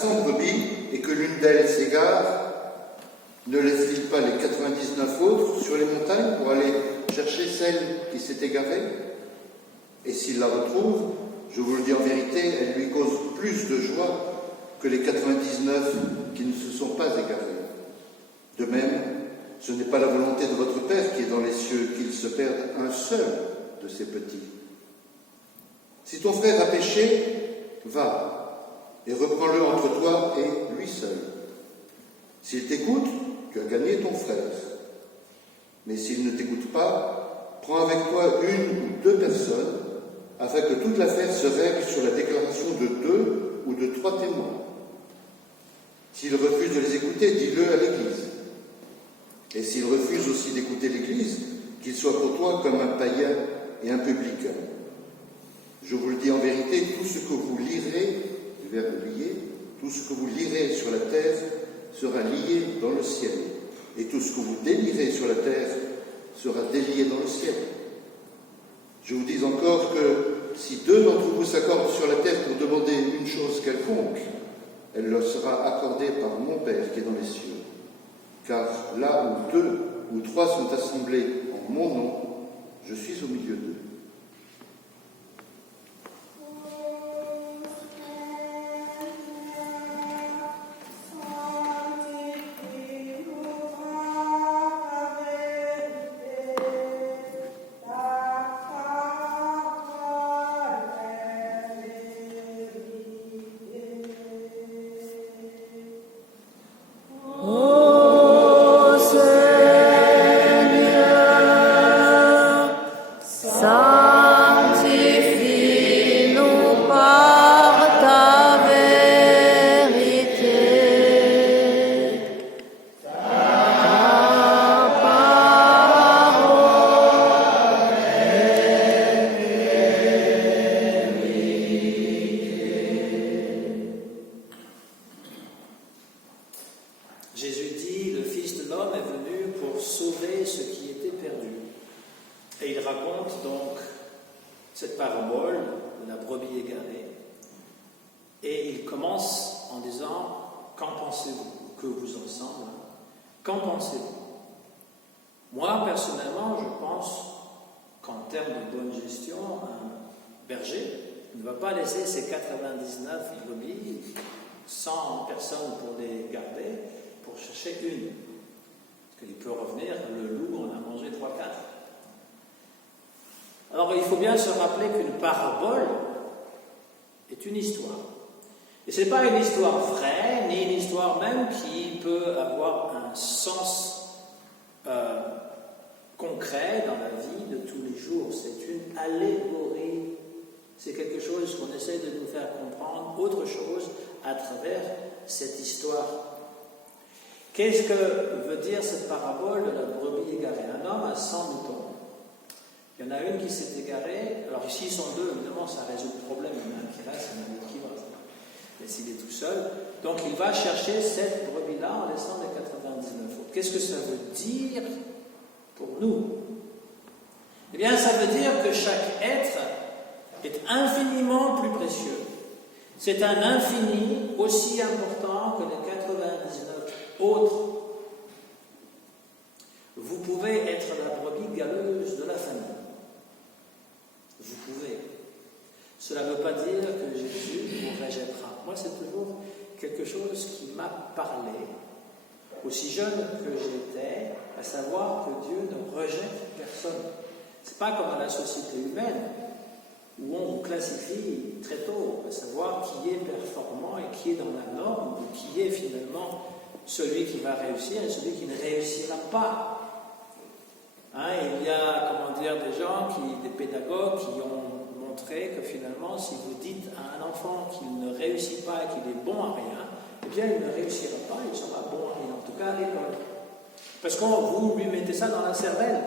100 brebis et que l'une d'elles s'égare, ne laisse-t-il pas les 99 autres sur les montagnes pour aller chercher celle qui s'est égarée? Et s'il la retrouve, je vous le dis en vérité, elle lui cause plus de joie que les 99 qui ne se sont pas égarés. De même, ce n'est pas la volonté de votre Père qui est dans les cieux qu'il se perde un seul de ses petits. Si ton frère a péché, va et reprends-le entre toi et lui seul. S'il t'écoute, tu as gagné ton frère. Mais s'il ne t'écoute pas, prends avec toi une ou deux personnes, afin que toute l'affaire se règle sur la déclaration de 2 ou de 3 témoins. S'il refuse de les écouter, dis-le à l'Église. Et s'il refuse aussi d'écouter l'Église, qu'il soit pour toi comme un païen et un publicain. Je vous le dis en vérité, tout ce que vous lirez, du verbe lier, tout ce que vous lirez sur la terre sera lié dans le ciel. Et tout ce que vous délierez sur la terre sera délié dans le ciel. Je vous dis encore que si 2 d'entre vous s'accordent sur la terre pour demander une chose quelconque, elle leur sera accordée par mon Père qui est dans les cieux. Car là où 2 ou 3 sont assemblés en mon nom, je suis au milieu d'eux. Jésus dit, le Fils de l'homme est venu pour sauver ce qui était perdu. Et il raconte donc cette parabole de la brebis égarée. Et il commence en disant, qu'en pensez-vous? Que vous en semble? Qu'en pensez-vous? Moi, personnellement, je pense qu'en termes de bonne gestion, un berger ne va pas laisser ses 99 brebis, 100 personnes pour les garder, pour chercher une. Parce qu'il peut revenir, le loup en a mangé 3-4. Alors il faut bien se rappeler qu'une parabole est une histoire. Et ce n'est pas une histoire vraie, ni une histoire même qui peut avoir un sens concret dans la vie de tous les jours. C'est une allégorie. C'est quelque chose qu'on essaie de nous faire comprendre, autre chose, à travers cette histoire. Qu'est-ce que veut dire cette parabole de la brebis égarée? Un homme a 100 moutons. Il y en a une qui s'est égarée. Alors ici, ils sont 2, évidemment, ça résout le problème. Il y en a un qui reste, il y en a un autre qui va. Mais s'il est tout seul, donc il va chercher cette brebis-là en laissant les 99 autres. Qu'est-ce que ça veut dire pour nous? Eh bien, ça veut dire que chaque être est infiniment plus précieux. C'est un infini aussi important que les 99 autres. Vous pouvez être la brebis galeuse de la famille. Vous pouvez. Cela ne veut pas dire que Jésus vous rejettera. Moi, c'est toujours quelque chose qui m'a parlé, aussi jeune que j'étais, à savoir que Dieu ne rejette personne. Ce n'est pas comme dans la société humaine, où on vous classifie très tôt, à savoir qui est performant et qui est dans la norme, ou qui est finalement celui qui va réussir et celui qui ne réussira pas. Il y a, des gens, des pédagogues qui ont montré que finalement, si vous dites à un enfant qu'il ne réussit pas et qu'il est bon à rien, eh bien, il ne réussira pas, il sera bon à rien, en tout cas à l'école. Parce que vous lui mettez ça dans la cervelle.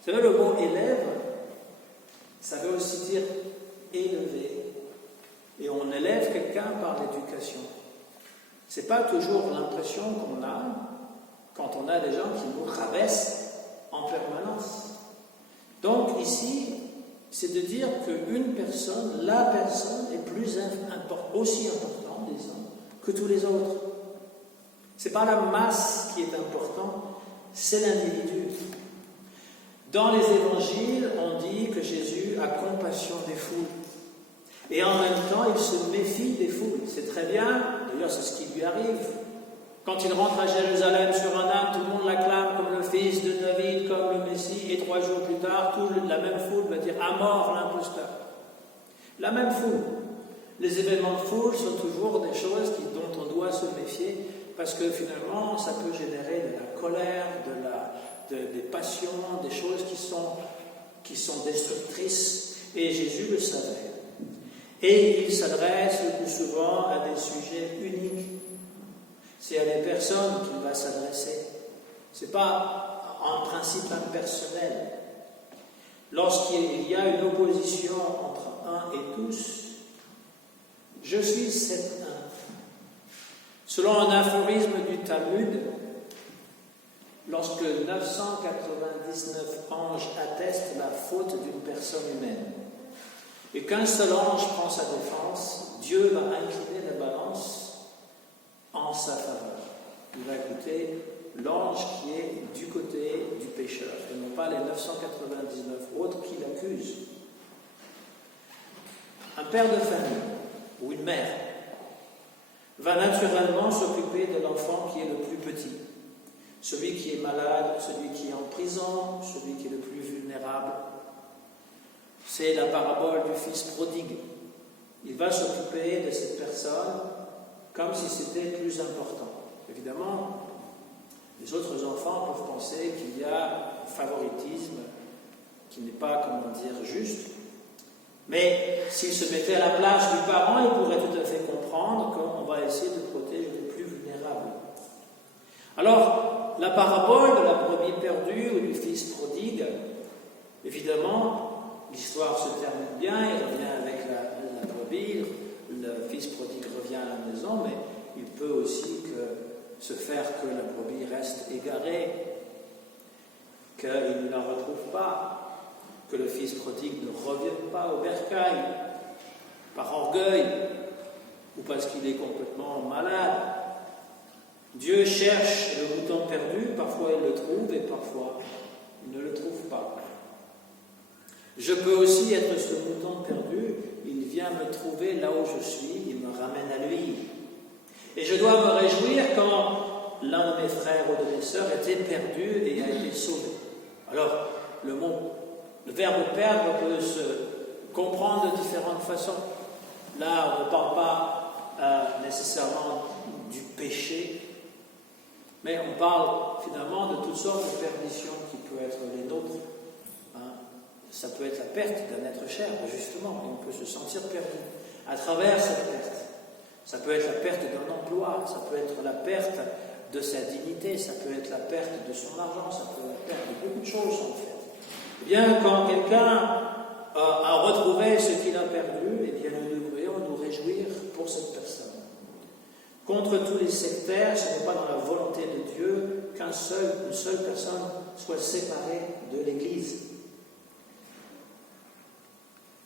Vous savez, le mot élève, ça veut aussi dire élever. Et on élève quelqu'un par l'éducation. Ce n'est pas toujours l'impression qu'on a quand on a des gens qui nous rabaissent en permanence. Donc ici, c'est de dire qu'une personne, la personne est plus aussi importante, disons, que tous les autres. Ce n'est pas la masse qui est importante, c'est l'individu. Dans les évangiles, on dit que Jésus a compassion des foules. Et en même temps, il se méfie des foules. C'est très bien, d'ailleurs c'est ce qui lui arrive. Quand il rentre à Jérusalem sur un âne, tout le monde l'acclame comme le fils de David, comme le Messie, et 3 jours plus tard, la même foule va dire « à mort l'imposteur ». La même foule. Les événements de foule sont toujours des choses dont on doit se méfier, parce que finalement, ça peut générer de la colère, des passions, des choses qui sont destructrices, et Jésus le savait. Et il s'adresse le plus souvent à des sujets uniques. C'est à des personnes qu'il va s'adresser. Ce n'est pas en principe impersonnel. Lorsqu'il y a une opposition entre un et tous, je suis cet un. Selon un aphorisme du Talmud, lorsque 999 anges attestent la faute d'une personne humaine, et qu'un seul ange prend sa défense, Dieu va incliner la balance en sa faveur. Il va écouter l'ange qui est du côté du pécheur, et non pas les 999 autres qui l'accusent. Un père de famille, ou une mère, va naturellement s'occuper de l'enfant qui est le plus petit, celui qui est malade, celui qui est en prison, celui qui est le plus vulnérable. C'est la parabole du fils prodigue. Il va s'occuper de cette personne comme si c'était plus important. Évidemment, les autres enfants peuvent penser qu'il y a un favoritisme qui n'est pas, juste. Mais s'il se mettait à la place du parent, il pourrait tout à fait comprendre qu'on va essayer de protéger les plus vulnérables. Alors, la parabole de la brebis perdue ou du fils prodigue, évidemment, l'histoire se termine bien, il revient avec la brebis, le fils prodigue revient à la maison, mais il peut aussi se faire que la brebis reste égarée, qu'il ne la retrouve pas, que le fils prodigue ne revienne pas au bercail, par orgueil, ou parce qu'il est complètement malade. Dieu cherche le mouton perdu, parfois il le trouve et parfois il ne le trouve pas. Je peux aussi être ce mouton perdu, il vient me trouver là où je suis, il me ramène à lui. Et je dois me réjouir quand l'un de mes frères ou de mes sœurs était perdu et a été sauvé. Alors, le verbe perdre peut se comprendre de différentes façons. Là, on ne parle pas nécessairement du péché, mais on parle finalement de toutes sortes de perditions qui peuvent être les nôtres. Ça peut être la perte d'un être cher, justement, et on peut se sentir perdu à travers cette perte. Ça peut être la perte d'un emploi, ça peut être la perte de sa dignité, ça peut être la perte de son argent, ça peut être la perte de beaucoup de choses en fait. Eh bien, quand quelqu'un a retrouvé ce qu'il a perdu, eh bien, nous devrions nous réjouir pour cette personne. Contre tous les sectaires, ce n'est pas dans la volonté de Dieu qu'une seule personne soit séparée de l'Église.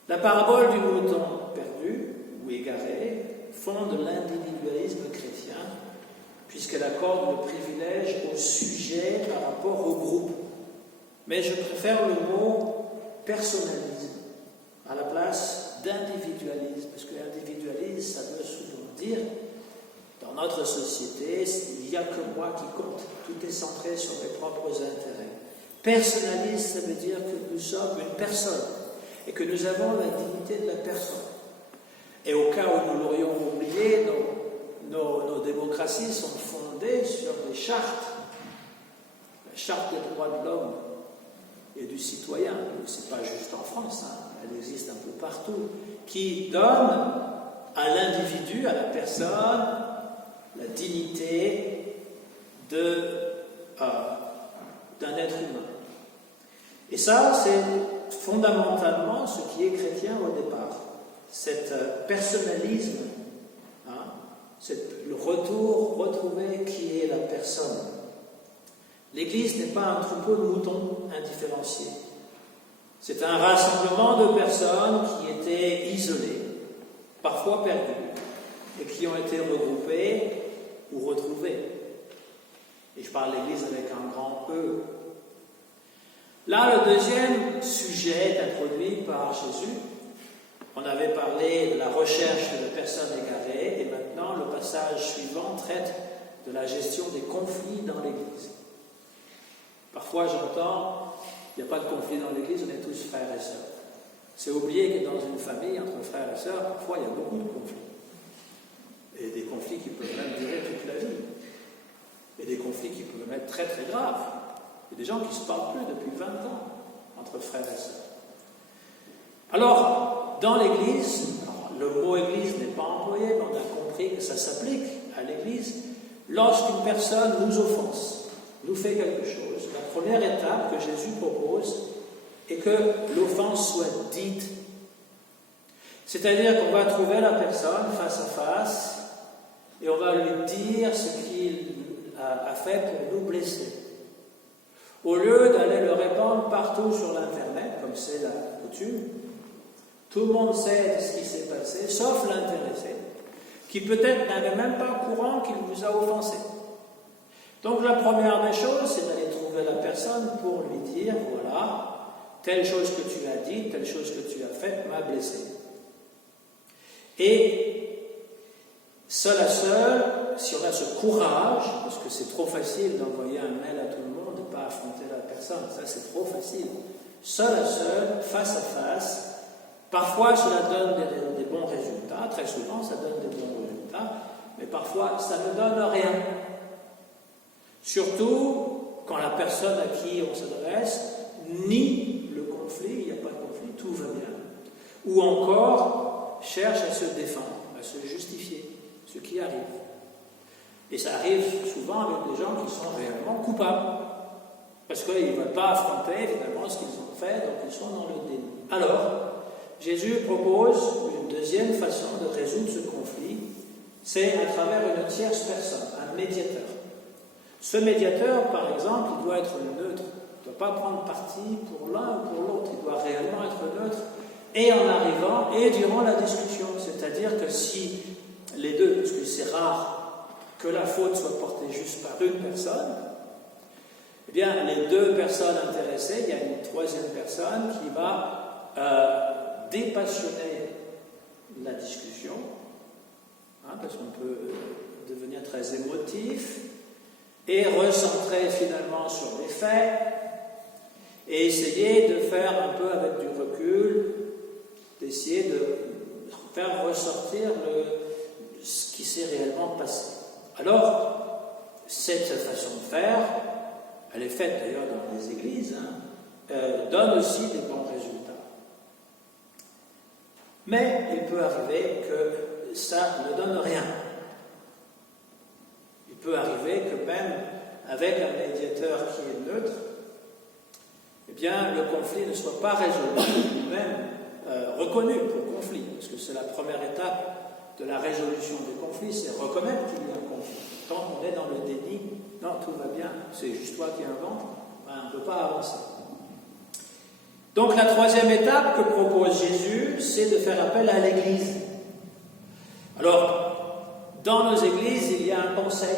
La parabole du mouton perdu ou égaré fonde l'individualisme chrétien, puisqu'elle accorde le privilège au sujet par rapport au groupe. Mais je préfère le mot personnalisme à la place d'individualisme, parce que l'individualisme, ça veut souvent dire, dans notre société, il n'y a que moi qui compte, tout est centré sur mes propres intérêts. Personnalisme, ça veut dire que nous sommes une personne, et que nous avons la dignité de la personne. Et au cas où nous l'aurions oublié, nos démocraties sont fondées sur des chartes. La charte des droits de l'homme et du citoyen, ce n'est pas juste en France, elle existe un peu partout, qui donne à l'individu, à la personne, la dignité d'un être humain. Et ça, c'est fondamentalement ce qui est chrétien au départ. Cet personnalisme, le retrouver qui est la personne. L'Église n'est pas un troupeau de moutons indifférenciés. C'est un rassemblement de personnes qui étaient isolées, parfois perdues, et qui ont été regroupés ou retrouvés. Et je parle l'Église avec un grand E. Là, le deuxième sujet est introduit par Jésus. On avait parlé de la recherche de personnes égarées, et maintenant le passage suivant traite de la gestion des conflits dans l'Église. Parfois j'entends, il n'y a pas de conflit dans l'Église, on est tous frères et sœurs. C'est oublier que dans une famille, entre frères et sœurs, parfois il y a beaucoup de conflits. Et des conflits qui peuvent même durer toute la vie. Et des conflits qui peuvent être très très graves. Il y a des gens qui ne se parlent plus depuis 20 ans entre frères et sœurs. Alors, dans l'Église, le mot Église n'est pas employé, mais on a compris que ça s'applique à l'Église. Lorsqu'une personne nous offense, nous fait quelque chose, la première étape que Jésus propose est que l'offense soit dite. C'est-à-dire qu'on va trouver la personne face à face et on va lui dire ce qu'il a fait pour nous blesser. Au lieu d'aller le répandre partout sur l'Internet, comme c'est la coutume, tout le monde sait ce qui s'est passé, sauf l'intéressé, qui peut-être n'avait même pas au courant qu'il vous a offensé. Donc la première des choses, c'est d'aller trouver la personne pour lui dire, voilà, telle chose que tu as dit, telle chose que tu as faite m'a blessé. Et seul à seul, si on a ce courage, parce que c'est trop facile d'envoyer un mail à tout le monde et pas affronter la personne, ça c'est trop facile. Seul à seul, face à face, parfois cela donne des bons résultats, très souvent ça donne des bons résultats, mais parfois ça ne donne rien. Surtout quand la personne à qui on s'adresse nie le conflit, il n'y a pas de conflit, tout va bien. Ou encore cherche à se défendre, à se justifier, ce qui arrive. Et ça arrive souvent avec des gens qui sont réellement coupables, parce qu'ils ne veulent pas affronter évidemment ce qu'ils ont fait, donc ils sont dans le déni. Alors, Jésus propose une deuxième façon de résoudre ce conflit, c'est à travers une tierce personne, un médiateur. Ce médiateur, par exemple, il doit être neutre, il ne doit pas prendre parti pour l'un ou pour l'autre, il doit réellement être neutre, et en arrivant, et durant la discussion, c'est-à-dire que si les deux, parce que c'est rare que la faute soit portée juste par une personne, eh bien, les deux personnes intéressées, il y a une troisième personne qui va dépassionner la discussion, parce qu'on peut devenir très émotif, et recentrer finalement sur les faits, et essayer de faire un peu avec du recul, d'essayer de faire ressortir ce qui s'est réellement passé. Alors, cette façon de faire, elle est faite d'ailleurs dans les églises, donne aussi des bons résultats. Mais il peut arriver que ça ne donne rien. Il peut arriver que même avec un médiateur qui est neutre, eh bien, le conflit ne soit pas résolu, ou même reconnu pour conflit, parce que c'est la première étape de la résolution des conflits, c'est reconnaître qu'il y a un conflit. Tant qu'on est dans le déni, non, tout va bien, c'est juste toi qui inventes, on ne peut pas avancer. Donc la troisième étape que propose Jésus, c'est de faire appel à l'Église. Alors, dans nos églises, il y a un conseil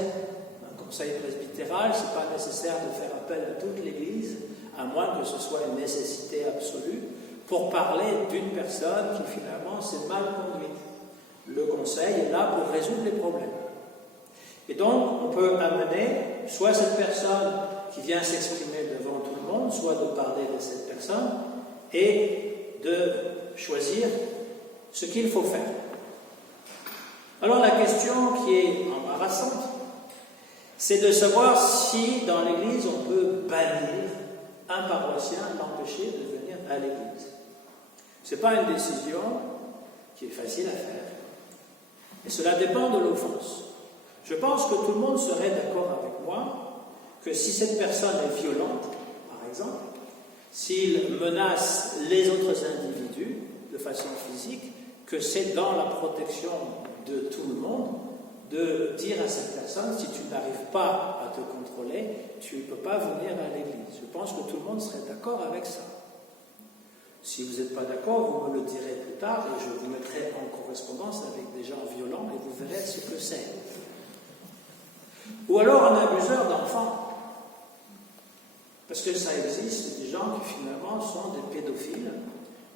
presbytéral, ce n'est pas nécessaire de faire appel à toute l'Église, à moins que ce soit une nécessité absolue, pour parler d'une personne qui finalement s'est mal conduite. Le conseil est là pour résoudre les problèmes. Et donc, on peut amener soit cette personne qui vient s'exprimer devant tout le monde, soit de parler de cette personne, et de choisir ce qu'il faut faire. Alors la question qui est embarrassante, c'est de savoir si dans l'Église on peut bannir un paroissien, l'empêcher de venir à l'Église. Ce n'est pas une décision qui est facile à faire, et cela dépend de l'offense. Je pense que tout le monde serait d'accord avec moi que si cette personne est violente, par exemple, s'il menace les autres individus de façon physique, que c'est dans la protection de tout le monde de dire à cette personne, si tu n'arrives pas à te contrôler, tu ne peux pas venir à l'église. Je pense que tout le monde serait d'accord avec ça. Si vous n'êtes pas d'accord, vous me le direz plus tard et je vous mettrai en correspondance avec des gens violents et vous verrez ce que c'est. Ou alors un abuseur d'enfants. Parce que ça existe, des gens qui finalement sont des pédophiles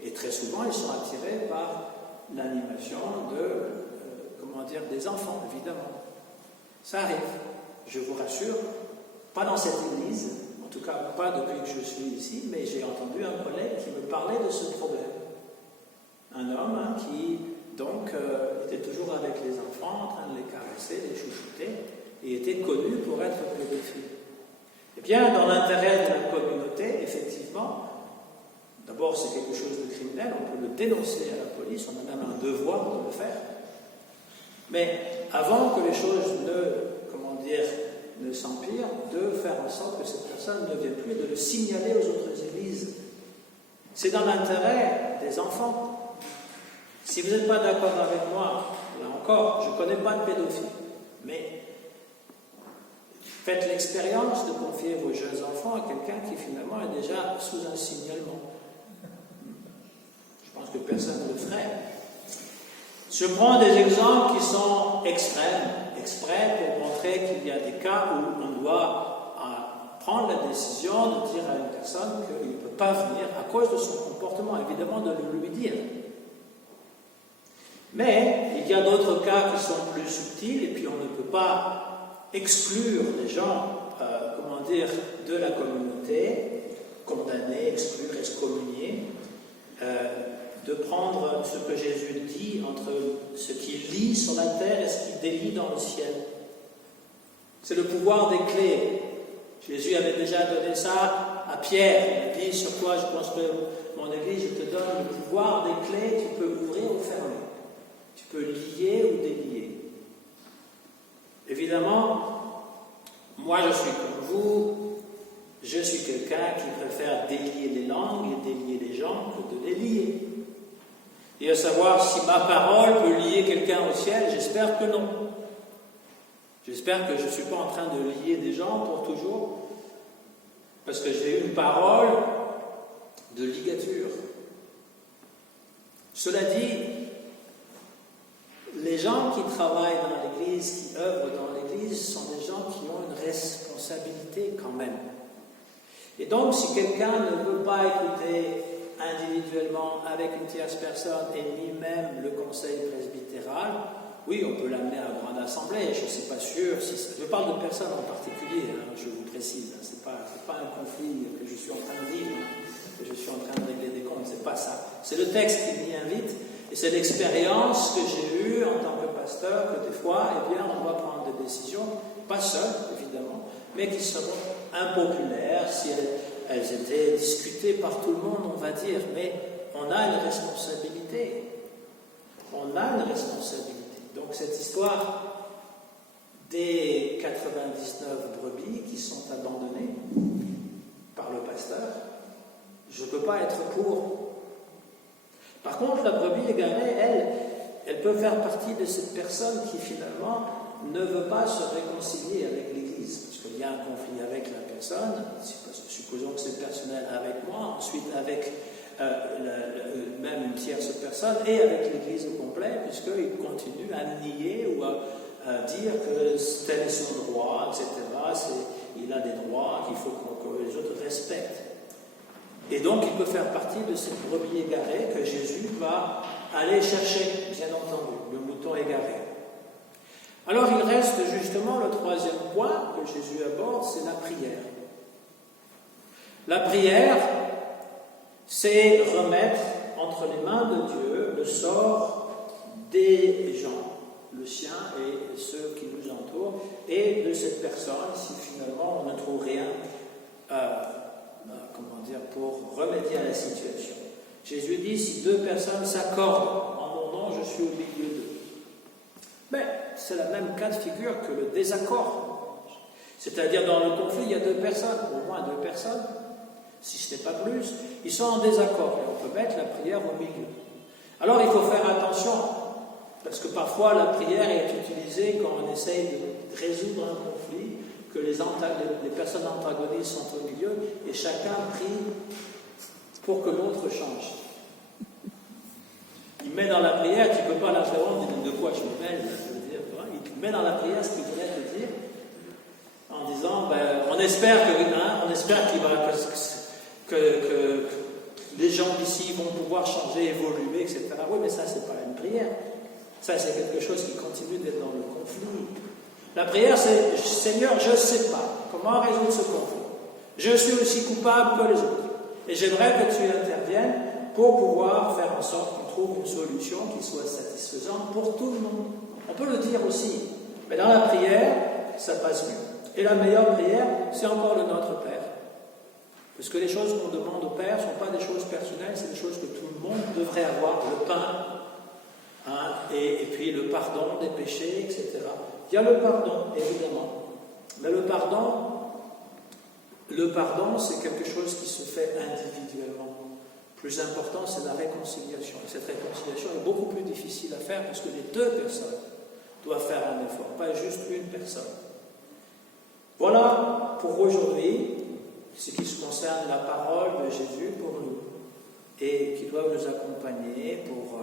et très souvent ils sont attirés par l'animation des enfants, évidemment. Ça arrive, je vous rassure, pas dans cette église, en tout cas pas depuis que je suis ici, mais j'ai entendu un collègue qui me parlait de ce problème. Un homme qui, donc, était toujours avec les enfants, en train de les caresser, les chouchouter, et était connu pour être pédophile. Eh bien, dans l'intérêt de la communauté, effectivement, d'abord c'est quelque chose de criminel, on peut le dénoncer à la police, on a même un devoir de le faire. Mais avant que les choses ne s'empirent, de faire en sorte que cette personne ne vienne plus, de le signaler aux autres églises. C'est dans l'intérêt des enfants. Si vous n'êtes pas d'accord avec moi, là encore, je ne connais pas de pédophile, mais faites l'expérience de confier vos jeunes enfants à quelqu'un qui finalement est déjà sous un signalement. Je pense que personne ne le ferait. Je prends des exemples qui sont extrêmes, exprès pour montrer qu'il y a des cas où on doit prendre la décision de dire à une personne qu'il ne peut pas venir à cause de son comportement, évidemment de le lui dire. Mais il y a d'autres cas qui sont plus subtils et puis on ne peut pas exclure les gens, de la communauté, condamner, exclure, excommunier, de prendre ce que Jésus dit entre ce qui lie sur la terre et ce qui délie dans le ciel. C'est le pouvoir des clés. Jésus avait déjà donné ça à Pierre. Il a dit, sur toi je construis mon église, je te donne le pouvoir des clés, tu peux ouvrir ou fermer. Tu peux lier ou délier. Évidemment, moi je suis comme vous, je suis quelqu'un qui préfère délier les langues et délier les gens que de les lier. Et à savoir si ma parole peut lier quelqu'un au ciel, j'espère que non. J'espère que je ne suis pas en train de lier des gens pour toujours, parce que j'ai une parole de ligature. Cela dit, les gens qui travaillent dans l'Église, qui œuvrent dans l'Église, sont des gens qui ont une responsabilité quand même. Et donc, si quelqu'un ne veut pas écouter individuellement avec une tierce personne et ni même le conseil presbytéral, oui, on peut l'amener à la grande assemblée, je ne suis pas sûr si ça... Je parle de personnes en particulier, je vous précise, ce n'est pas un conflit que je suis en train de vivre, que je suis en train de régler des comptes, c'est pas ça. C'est le texte qui m'y invite, et c'est l'expérience que j'ai eue en tant que pasteur, que des fois, on doit prendre des décisions, pas seul, évidemment, mais qui seront impopulaires si elles étaient discutées par tout le monde, on va dire, mais on a une responsabilité. On a une responsabilité. Donc cette histoire des 99 brebis qui sont abandonnées par le pasteur, je ne peux pas être pour. Par contre, la brebis égarée, elle peut faire partie de cette personne qui finalement ne veut pas se réconcilier avec l'Église, parce qu'il y a un conflit avec la personne, supposons que c'est personnel avec moi, ensuite avec même une tierce personne et avec l'Église au complet, puisqu'il continue à nier ou à dire que tel est son droit, etc. Il a des droits qu'il faut que les autres respectent. Et donc il peut faire partie de cette brebis égarée que Jésus va aller chercher, bien entendu, le mouton égaré. Alors il reste justement le troisième point que Jésus aborde, c'est la prière. La prière, c'est remettre entre les mains de Dieu le sort des gens, le sien et ceux qui nous entourent, et de cette personne, si finalement on ne trouve rien pour remédier à la situation. Jésus dit, si deux personnes s'accordent en mon nom, je suis au milieu d'eux. Mais c'est la même cas de figure que le désaccord. C'est-à-dire dans le conflit, il y a deux personnes, au moins deux personnes, si ce n'est pas plus, ils sont en désaccord et on peut mettre la prière au milieu. Alors il faut faire attention, parce que parfois la prière est utilisée quand on essaye de résoudre un conflit, que les personnes antagonistes sont au milieu et chacun prie pour que l'autre change. met dans la prière, tu ne peux pas l'interrompre, de quoi je me mêle, je veux dire, il te met dans la prière ce qu'il voulait te dire, en disant, on espère que les gens d'ici vont pouvoir changer, évoluer, etc. Oui, mais ça, c'est pas une prière. Ça, c'est quelque chose qui continue d'être dans le conflit. La prière, c'est, Seigneur, je ne sais pas comment résoudre ce conflit. Je suis aussi coupable que les autres. Et j'aimerais que tu interviennes pour pouvoir faire en sorte qu'on trouve une solution qui soit satisfaisante pour tout le monde. On peut le dire aussi, mais dans la prière, ça passe mieux. Et la meilleure prière, c'est encore le Notre Père. Parce que les choses qu'on demande au Père ne sont pas des choses personnelles, c'est des choses que tout le monde devrait avoir, le pain, et puis le pardon des péchés, etc. Il y a le pardon, évidemment. Mais le pardon, c'est quelque chose qui se fait individuellement. Plus important, c'est la réconciliation. Et cette réconciliation est beaucoup plus difficile à faire parce que les deux personnes doivent faire un effort, pas juste une personne. Voilà pour aujourd'hui ce qui se concerne la parole de Jésus pour nous et qui doit nous accompagner pour